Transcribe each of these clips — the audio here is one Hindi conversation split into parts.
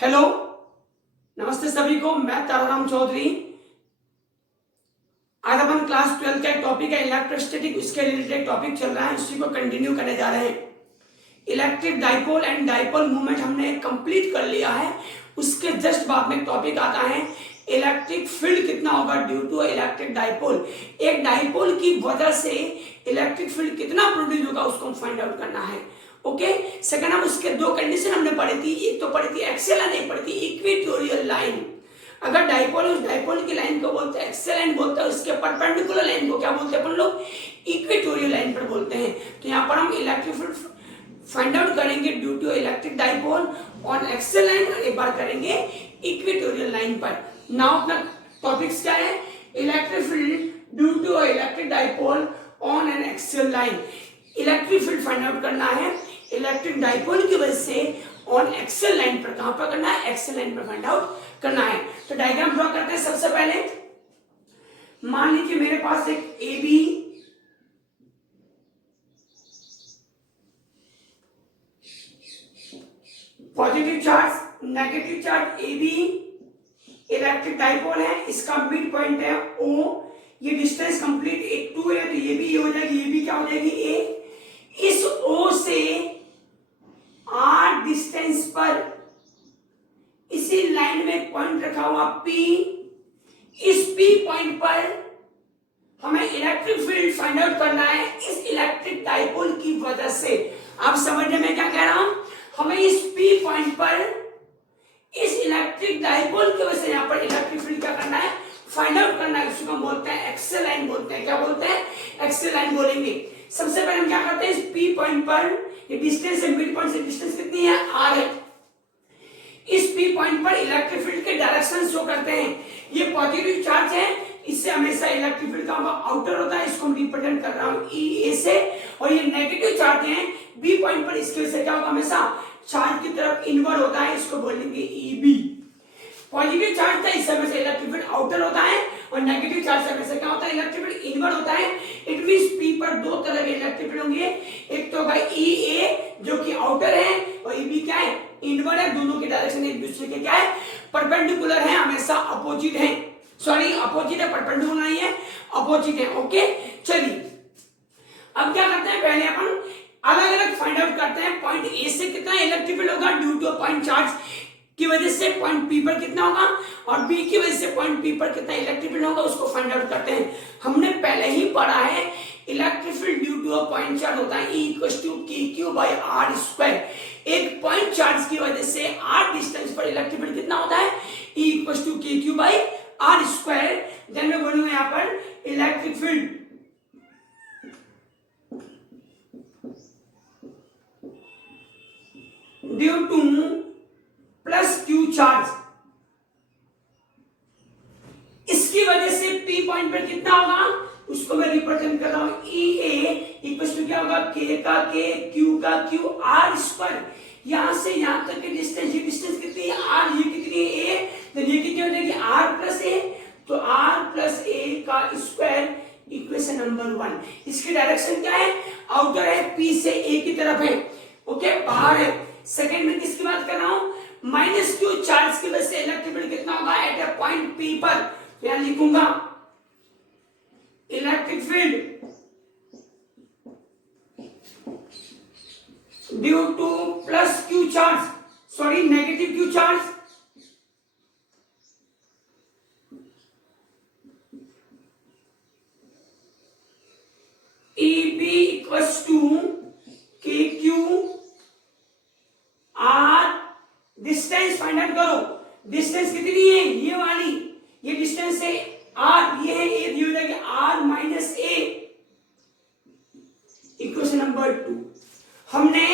हेलो, नमस्ते सभी को। मैं ताराराम चौधरी। आज अपन क्लास 12 का एक टॉपिक है इलेक्ट्रोस्टैटिक, उसके रिलेटेड टॉपिक चल रहा है, उसी को कंटिन्यू करने जा रहे हैं। Electric dipole and dipole movement हमने कंप्लीट कर लिया है। उसके जस्ट बाद में टॉपिक आता है इलेक्ट्रिक फील्ड कितना होगा ड्यू टू इलेक्ट्रिक डाइपोल। एक डाइपोल की वजह से इलेक्ट्रिक फील्ड कितना प्रोड्यूस होगा उसको फाइंड आउट करना है। ओके, सेकंड हम उसके दो कंडीशन हमने पढ़ी थी, एक तो पढ़ी थी एक्सियल लाइन, एक पढ़ी थी इक्वेटोरियल लाइन। अगर डाइपोल उस डाइपोल की लाइन को बोलते हैं एक्सियल लाइन बोलते हैं, उसके परपेंडिकुलर लाइन को क्या बोलते हैं अपन लोग, इक्वेटोरियल लाइन पर बोलते हैं। तो यहाँ पर हम इलेक्ट्रिक फील्ड फाइंड आउट करेंगे due to electric dipole on axial line, और एक बार करेंगे इक्वेटोरियल लाइन पर। नाउ अपना टॉपिक्स क्या है, electric field due to electric dipole on an axial line. Electric field find out करना है इलेक्ट्रिक डाइपोल की वजह से ऑन एक्सियल लाइन पर। कहां पर करना है, एक्सियल लाइन पर फाइंड आउट करना है। तो डायग्राम ड्रॉ करते हैं। सबसे पहले मान लीजिए मेरे पास एक A B positive charge, negative charge A B electric dipole है। इसका मिड पॉइंट है O। ये डिस्टेंस कंप्लीट एक 2 है, तो ये भी हो जाएगी, ये भी क्या हो जाएगी A। इस O से R डिस्टेंस पर इसी लाइन में एक पॉइंट रखा हुआ P। इस P पॉइंट पर हमें इलेक्ट्रिक फील्ड फाइंड आउट करना है इस इलेक्ट्रिक डाइपोल की वजह से। आप समझने में क्या कह रहा हूं, हमें इस P पॉइंट पर इस इलेक्ट्रिक डाइपोल की वजह से यहां पर इलेक्ट्रिक फील्ड क्या करना है, फाइंड आउट करना है। उसको हम बोलते हैं एक्सियल लाइन बोलते हैं। क्या बोलते हैं, एक्सियल लाइन बोलेंगे। सबसे पहले हम क्या करते हैं, इस P पॉइंट पर ये डिस्टेंस है, मिड पॉइंट से डिस्टेंस कितनी है, R है। इस P पॉइंट पर इलेक्ट्रिक फील्ड के डायरेक्शन शो करते हैं। ये पॉजिटिव चार्ज है, इससे हमेशा इलेक्ट्रिक फील्ड का आउटर होता है, इसको हम रिप्रेजेंट कर रहा हूं E A से। और ये नेगेटिव चार्ज है B पॉइंट पर, इसके वजह से क्या होगा, हमेशा चार्ज की तरफ इनवर्ड होता है, इसको बोलेंगे EB। पॉजिटिव चार्ज था, इस समय से इलेक्ट्रिक फील्ड आउटर होता है, और नेगेटिव चार्ज से हमेशा क्या होता है, इलेक्ट्रिक फील्ड इनवर्ड होता है। इट मींस P पर दो तरह के इलेक्ट्रिक फील्ड होंगे, एक तो होगा EA जो कि आउटर है, और EB क्या है, इनवर्ड है। दोनों के डायरेक्शन एक दूसरे के क्या है, परपेंडिकुलर है, हमेशा अपोजिट है। सॉरी, अपोजिट है, परपेंडिकुलर नहीं है, अपोजिट है। ओके, चलिए अब क्या करते हैं, पहले अपन अलग अलग फाइंड आउट करते हैं। पॉइंट ए से कितना इलेक्ट्रिक फील्ड होगा ड्यू टू पॉइंट चार्ज की वजह से, पॉइंट पी पर कितना होगा, और बी की वजह से पॉइंट पी पर कितना इलेक्ट्रिक फील्ड होगा, उसको फाइंड आउट करते हैं। हमने पहले ही पढ़ा है electric field due two point charge होता है E=KQ/R²। एक पॉइंट चार्ज की वजह से R डिस्टेंस पर इलेक्ट्रिक फील्ड कितना होता है, E=KQ/R²। देन मैं बोलूंगा यहाँ पर electric field due two plus Q charge, इसकी वजह से P पॉइंट पर कितना होगा, उसको मैं रिप्रेजेंट कर रहा हूं EA क्या होगा, K का K, Q का Q, R²। यहां से यहां तक की डिस्टेंस, ये डिस्टेंस कितनी है R, ये कितनी है A, तो ये कितनी हो जाएगी R+A। तो R+A का स्क्वायर इक्वेशन नंबर 1। इसकी डायरेक्शन क्या है, आउटर है, P से A की तरफ है, ओके, बाहर है। सेकेंड में किसकी बात कर रहा हूं, -Q चार्ज की वजह से इलेक्ट्रिक फील्ड कितना होगा एट ए पॉइंट P पर। यहां लिखूंगा electric field due two plus Q charge, sorry negative Q charge, EB=KQ/R। Distance find out करो, डिस्टेंस कितनी है, ये वाली, ये डिस्टेंस है R, ये है A, दी हो जाएगी R-A। Equation number 2। हमने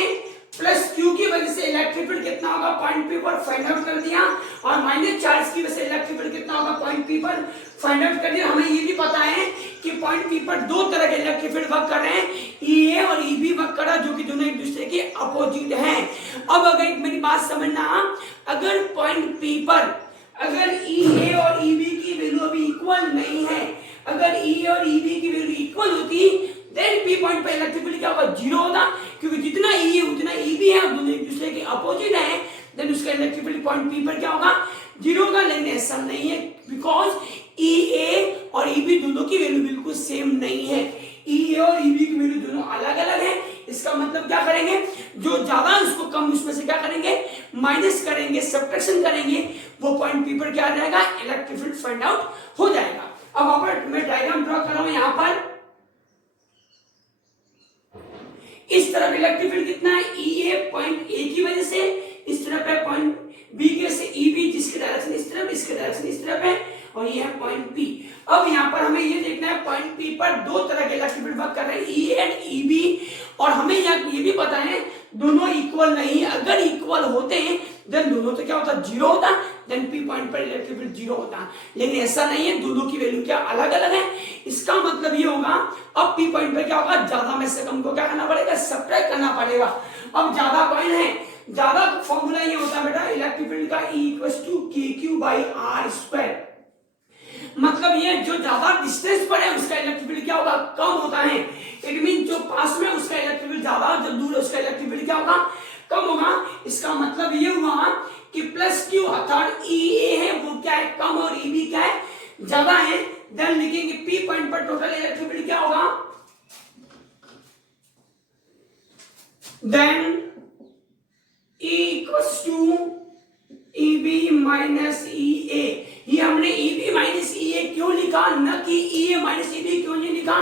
प्लस Q की वजह से इलेक्ट्रिक फील्ड कितना होगा पॉइंट P पर फाइंड आउट कर दिया, और माइनस चार्ज की वजह से इलेक्ट्रिक फील्ड कितना होगा पॉइंट P पर फाइंड आउट कर दिया। हमें ये भी पता है कि पॉइंट P पर दो तरह के इलेक्ट्रिक फील्ड वर्क कर रहे हैं, EA और EB वर्क कर रहा है, जो कि दोनों एक दूसरे के अपोजिट हैं। अब अगर एक मेरी बात समझना, अगर पॉइंट P पर अगर EA और EB की वैल्यू अभी इक्वल नहीं है, अगर EA और EB की वैल्यू इक्वल होती देन P पॉइंट पर इलेक्ट्रिक फील्ड क्या होगा, 0 होगा, क्योंकि जितना E है उतना EB है, दोनों एक दूसरे के अपोजिट है। देन उसका उसका इलेक्ट्रिक फील्ड पॉइंट पी पर क्या होगा, 0 होगा। लेकिन ऐसा नहीं है, बिकॉज ई ए और ई बी दोनों की वैल्यू बिल्कुल सेम नहीं है। ई ए और ई बी की वैल्यू दोनों अलग अलग है। इसका मतलब क्या करेंगे, जो ज्यादा उसको कम, उसमें से क्या करेंगे, माइनस करेंगे, सब्ट्रैक्शन करेंगे, वो पॉइंट पी पर क्या आ जाएगा, इलेक्ट्रिक फील्ड फाइंड आउट हो जाएगा। अब अगर मैं डायग्राम ड्रॉ कर रहा हूं, यहां पर इस तरफ इलेक्ट्रिक फील्ड कितना है, ई ए पॉइंट ए की वजह से, इस तरफ है पॉइंट बी के से ई बी, जिसके डायरेक्शन इस तरफ, इसके डायरेक्शन इस तरफ है, और ये है पॉइंट पी। अब यहाँ पर हमें ये देखना है पॉइंट पी पर दो तरह के इलेक्ट्रिक फील्ड वर्क कर रहे हैं, ई एंड ई बी, और हमें यहाँ ये भी पता है दोनों इक्वल नहीं है। अगर इक्वल होते हैं देन दोनों तो क्या होता, 0 होता, देन पी पॉइंट पर इलेक्ट्रिक फील्ड 0 होता। लेकिन ऐसा नहीं है, दोनों की वैल्यू क्या अलग अलग है। इसका मतलब ये होगा, अब पी पॉइंट पर क्या होगा, ज्यादा में से कम को क्या करना पड़ेगा, सब्ट्रैक्ट करना पड़ेगा। अब ज्यादा कॉइन है, ज्यादा फॉर्मूला ये होता है बेटा इलेक्ट्रिक फील्ड का, E equals to K Q by are square. मतलब ये जो ज्यादा डिस्टेंस पर है उसका इलेक्ट्रिक फील्ड क्या होगा, कम होता है। इट मीन जो पास में उसका इलेक्ट्रिक फील्ड ज्यादा, जो दूर है उसका इलेक्ट्रिक फील्ड क्या होगा, कम होगा। इसका मतलब ये हुआ कि प्लस क्यू अर्थात ई ए है वो क्या है, कम, और ई बी क्या है, ज्यादा है। देन लिखेंगे पी पॉइंट पर टोटल इलेक्ट्रिक फील्ड क्या होगा, then E equals to E B minus E A. ये हमने ई बी माइनस ई ए क्यों लिखा, न कि ई ए माइनस ई बी क्यों नहीं लिखा,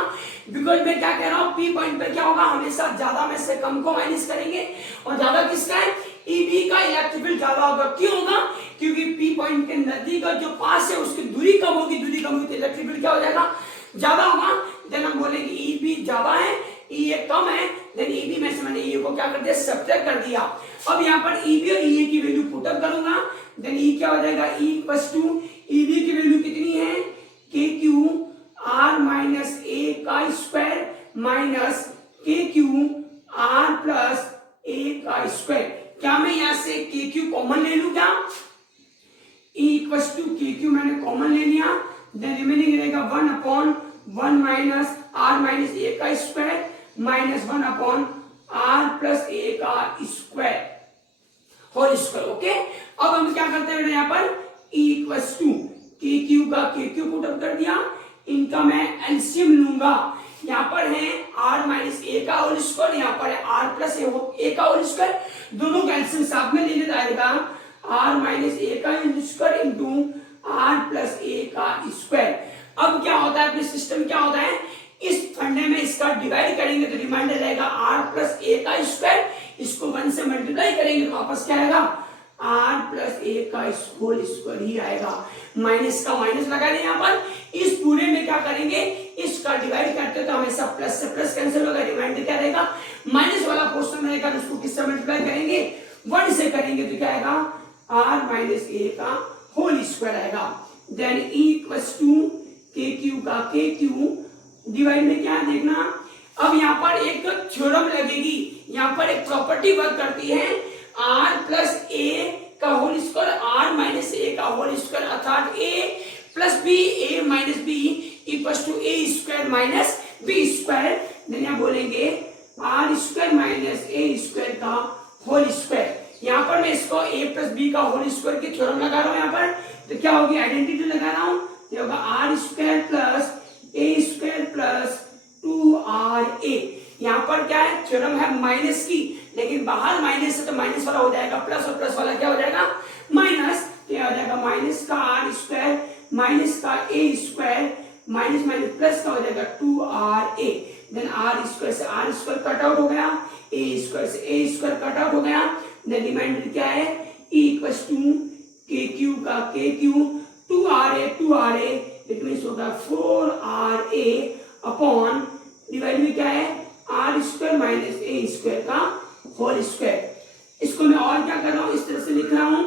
बिकॉज मैं क्या कह रहा हूं, पी पॉइंट पर क्या होगा, हमेशा ज्यादा में से कम को माइनस करेंगे, और ज्यादा किसका है, ई बी का इलेक्ट्रिक फील्ड ज्यादा होगा। क्यों होगा, क्योंकि पी पॉइंट के नजदीक जो पास है उसकी दूरी कम होगी, दूरी कम होगी तो इलेक्ट्रिक फील्ड क्या हो जाएगा, ज्यादा होगा। देन हम बोलेंगे ई बी ज्यादा है, ई ए कम है, देन ई बी में से मैंने ई को क्या कर दिया, सब्ट्रैक्ट कर दिया। अब यहाँ पर ई बी और ई ए की वैल्यू पुट अप करूंगा, देन ई क्या हो जाएगा, E equals to E B की वैल्यू कितनी है, K Q R minus A का square minus K Q R plus A का स्क्वायर। क्या मैं यहाँ से के क्यू कॉमन ले लूं क्या, E equals to K Q मैंने कॉमन ले लिया, देन रिमेनिंग रहेगा 1 upon 1 minus R minus A का square minus 1 upon R plus A का स्क्वायर होल स्क्वायर। ओके, अब हम क्या करते हैं यहाँ पर, E equals to K Q का के क्यू पुट अप कर दिया, इनका मैं एलसीएम लूंगा। यहाँ पर है r माइनस ए का होल स्क्वायर, यहाँ पर है r प्लस ए का होल स्क्वायर, दोनों का एलसीएम साथ में लेने जाएगा, r माइनस ए का whole square into r plus A का स्क्वायर। अब क्या होता है, अपने सिस्टम क्या होता है, इस फंडे में इसका डिवाइड करेंगे तो रिमाइंडर रहेगा r प्लस ए का स्क्वायर, इसको 1 से मल्टीप्लाई करेंगे तो वापस क्या आएगा, r प्लस ए का होल स्क्वायर ही आएगा। माइनस का माइनस लगा दें यहाँ पर, इस पूरे में क्या करेंगे, इसका डिवाइड करते तो हमेशा प्लस से प्लस कैंसिल होगा, रिमाइंडर क्या रहेगा, माइनस वाला पोर्शन रहेगा, तो उसको किससे मल्टीप्लाई करेंगे, 1 से करेंगे तो क्या आएगा, r माइनस ए का होल स्क्वायर आएगा। Then E equals to K Q का के क्यू डिवाइड में क्या देखना, अब यहाँ पर एक थ्योरम लगेगी, यहाँ पर एक प्रॉपर्टी वर्क करती है, r प्लस ए का whole square r minus A का होल स्क्वायर अर्थात a plus B A minus B equals to A square minus B square. Then यहाँ बोलेंगे r square minus A square का होल स्क्वायर। यहाँ पर मैं इसको a प्लस बी का होल स्क्वायर की थ्योरम लगा रहा हूँ, यहाँ पर तो क्या होगी, आइडेंटिटी लगा रहा हूँ, ये होगा r स्क्वायर प्लस ए स्क्वायर प्लस 2ra। यहाँ पर क्या है, थ्योरम है माइनस की, लेकिन बाहर माइनस है तो माइनस वाला हो जाएगा प्लस, और प्लस वाला क्या हो जाएगा, माइनस। तो हो जाएगा माइनस का r स्क्वायर माइनस का ए स्क्वायर माइनस माइनस प्लस का हो जाएगा 2ra। देन r स्क्वायर से r स्क्वायर कट आउट हो गया, ए स्क्वायर से ए स्क्वायर कट आउट हो गया, देन रिमाइंडर क्या है, E equals to K Q का के क्यू 2ra इट मींस होगा 4ra अपॉन डिवाइड में क्या है, r square minus A square का होल स्क्वायर। इसको मैं और क्या कर रहा हूं, इस तरह से लिख रहा हूं,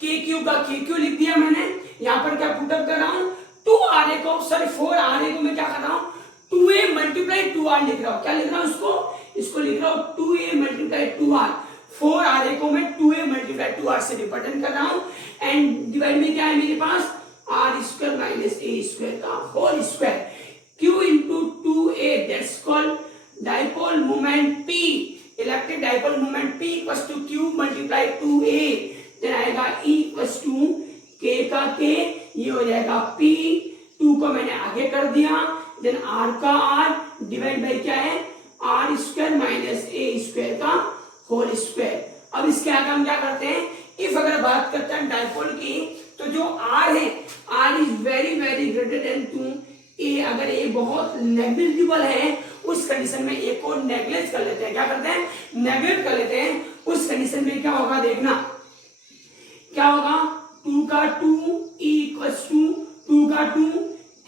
के क्यू का के क्यू लिख दिया मैंने, यहाँ पर क्या पुट अप कर रहा हूं, 2ra को सॉरी 4ra को मैं क्या कर रहा हूं, 2a मल्टीप्लाई 2r लिख रहा हूं। क्या लिख रहा हूं, इसको लिख रहा हूं 2a मल्टीप्लाई 2r। 4ra को मैं 2a मल्टीप्लाई 2r से रिप्रेजेंट कर रहा हूं, एंड डिवाइड में क्या है मेरे पास, r square minus A square का whole square. q into 2a that's called dipole moment p। Electric dipole moment P equals to Q multiply 2A, then आएगा E इक्वल्स टू K का K, ये हो जाएगा P, 2 को मैंने आगे कर दिया, देन R का R डिवाइड बाई क्या है R square minus A square का होल स्क्वायर। अब इसके आगे हम क्या करते हैं, इफ अगर बात करते हैं डाइपोल की, तो जो R है R is very very greater than to A, अगर ए बहुत नेग्लिजिबल है उस कंडीशन में ए को नेग्लेक्ट कर लेते हैं, क्या करते हैं नेग्लेक्ट कर लेते हैं, उस कंडीशन में क्या होगा देखना, क्या होगा 2 का 2 E इक्वल्स टू 2 का 2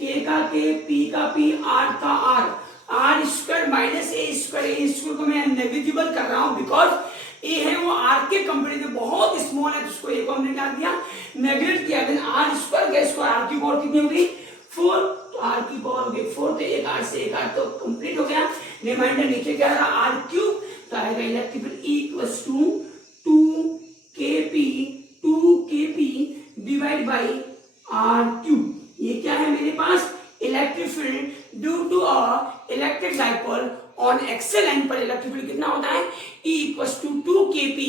K का K P का P R का R square minus A square को मैं नेग्लिजिबल कर रहा हूं बिकॉज ए है वो आर के कंपेरिजन में बहुत स्मॉल है, उसको ए को हमने क्या दिया नेग्लेक्ट किया, देन आर स्क्वायर का स्क्वायर आर की पावर कितनी होगी 4, तो आर की पावर होगी 4, तो एक आर से एक आर तो कंप्लीट हो गया, रिमाइंडर नीचे क्या रहा आर क्यूब, तो आएगा electric field E equals to 2kp divide by R cube. ये क्या है मेरे पास electric field due to a electric dipole on axial line पर इलेक्ट्रिक फील्ड कितना होता है E equals to 2kp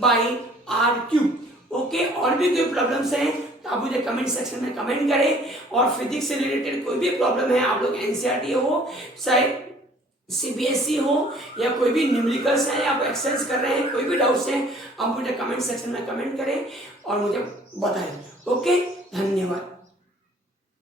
by R cube. Okay, और भी कोई प्रॉब्लम्स हैं तो आप मुझे कमेंट सेक्शन में कमेंट करें, और फिजिक्स से रिलेटेड कोई भी प्रॉब्लम है, आप लोग एनसीईआरटी हो चाहे सीबीएसई हो या कोई भी न्यूमेरिकल्स है या आप एक्सरसाइज कर रहे हैं, कोई भी डाउट्स हैं आप मुझे कमेंट सेक्शन में कमेंट करें और मुझे बताएं। ओके, धन्यवाद।